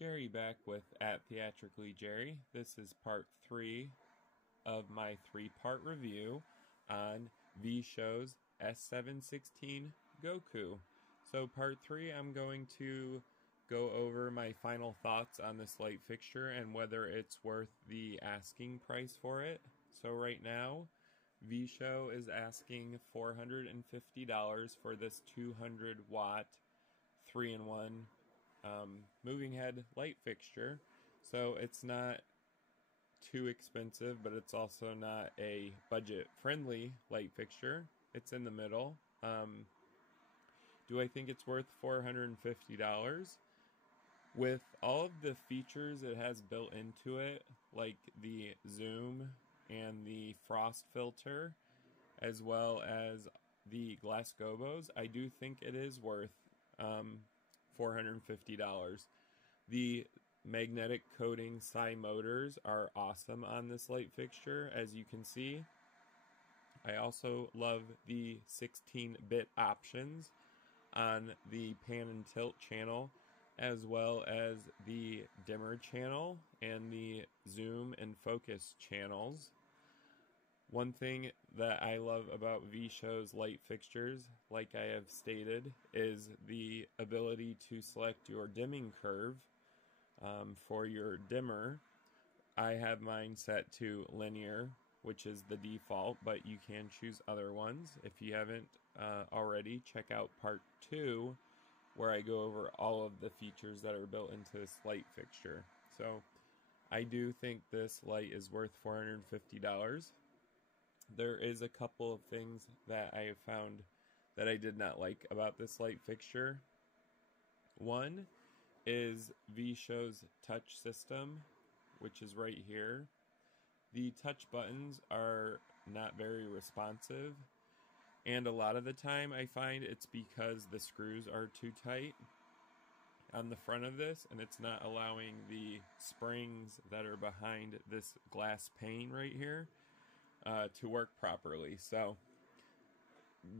Jerry back with @Theatrically Jerry. This is part 3 of my 3-part review on V-Show's S716 Goku. So part 3, I'm going to go over my final thoughts on this light fixture and whether it's worth the asking price for it. So right now, V-Show is asking $450 for this 200 watt 3-in-1 moving head light fixture. So it's not too expensive, but it's also not a budget friendly light fixture. It's in the middle. Do I think it's worth $450? With all of the features it has built into it, like the zoom and the frost filter, as well as the glass gobos, I do think it is worth $450. The magnetic coating psi motors are awesome on this light fixture, as you can see. I also love the 16-bit options on the pan and tilt channel, as well as the dimmer channel and the zoom and focus channels. One thing that I love about V-Show's light fixtures, like I have stated, is the ability to select your dimming curve for your dimmer. I have mine set to linear, which is the default, but you can choose other ones. If you haven't already, check out part 2, where I go over all of the features that are built into this light fixture. So I do think this light is worth $450. There is a couple of things that I have found that I did not like about this light fixture. One is V-Show's touch system, which is right here. The touch buttons are not very responsive, and a lot of the time I find it's because the screws are too tight on the front of this, and it's not allowing the springs that are behind this glass pane right here to work properly. So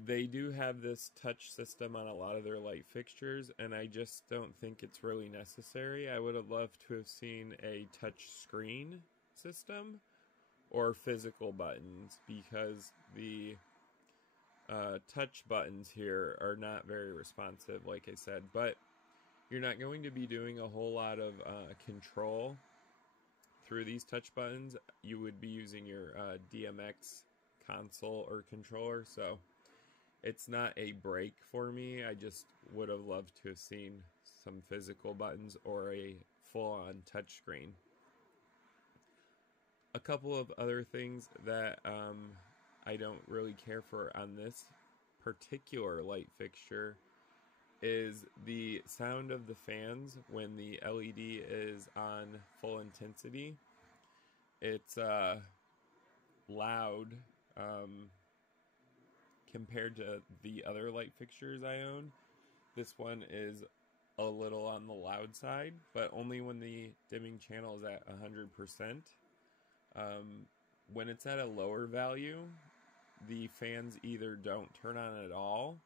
they do have this touch system on a lot of their light fixtures, and I just don't think it's really necessary. I would have loved to have seen a touch screen system or physical buttons, because the touch buttons here are not very responsive, like I said. But you're not going to be doing a whole lot of control through these touch buttons. You would be using your DMX console or controller, so it's not a break for me. I just would have loved to have seen some physical buttons or a full-on touchscreen. A couple of other things that I don't really care for on this particular light fixture is the sound of the fans when the LED is on full intensity. It's loud compared to the other light fixtures I own. This one is a little on the loud side, but only when the dimming channel is at 100%. When it's at a lower value, the fans either don't turn on at all,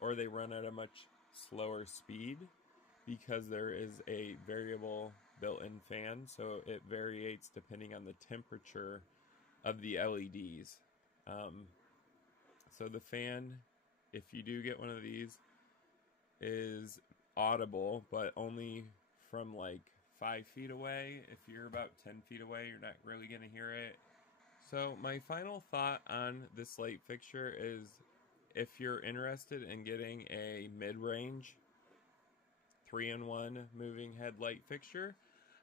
or they run at a much slower speed, because there is a variable built-in fan, so it varies depending on the temperature of the LEDs. So the fan, if you do get one of these, is audible, but only from like 5 feet away. If you're about 10 feet away, you're not really going to hear it. So my final thought on this light fixture is, if you're interested in getting a mid-range 3-in-1 moving head light fixture,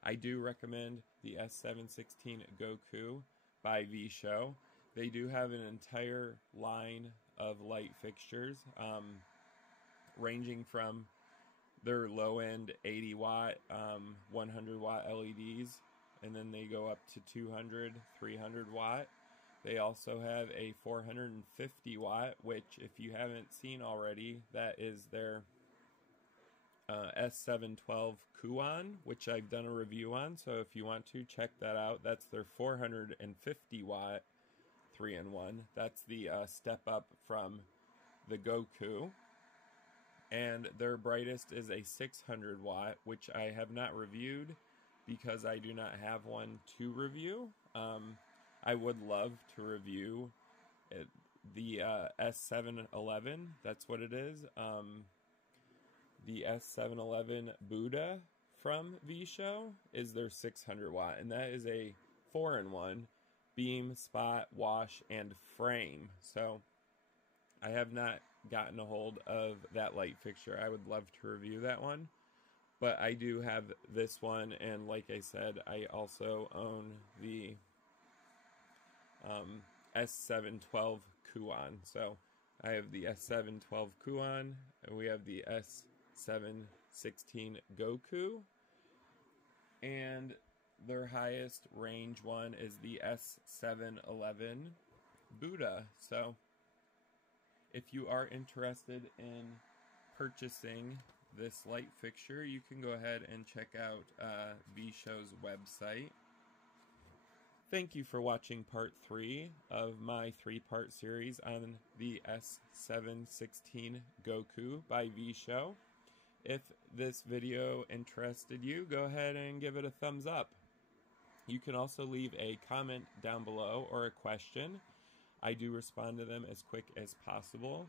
I do recommend the S716 Goku by V-Show. They do have an entire line of light fixtures, ranging from their low-end 80 watt, 100 watt LEDs, and then they go up to 200, 300 watt. They also have a 450 watt, which, if you haven't seen already, that is their S712 Kuon, which I've done a review on. So if you want to, check that out. That's their 450 watt 3-in-1. That's the step up from the Goku. and their brightest is a 600 watt, which I have not reviewed because I do not have one to review. I would love to review the S711, that's what it is. The S711 Buddha from V-Show is their 600 watt, and that is a 4-in-1 beam, spot, wash, and frame. So I have not gotten a hold of that light fixture. I would love to review that one, but I do have this one, and like I said, I also own the S712 Kuon. So I have the S712 Kuon, and we have the S716 Goku, and their highest range one is the S711 Buddha. So if you are interested in purchasing this light fixture, you can go ahead and check out V-Show's website. Thank you for watching part 3 of my 3-part series on the S716 Goku by V-Show. If this video interested you, go ahead and give it a thumbs up. You can also leave a comment down below or a question. I do respond to them as quick as possible.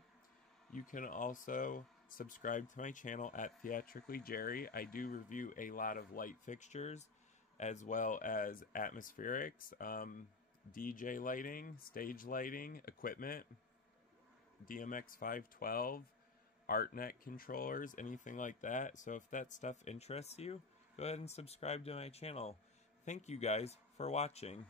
You can also subscribe to my channel at Theatrically Jerry. I do review a lot of light fixtures, as well as atmospherics, DJ lighting, stage lighting, equipment, DMX 512, ArtNet controllers, anything like that. So if that stuff interests you, go ahead and subscribe to my channel. Thank you guys for watching.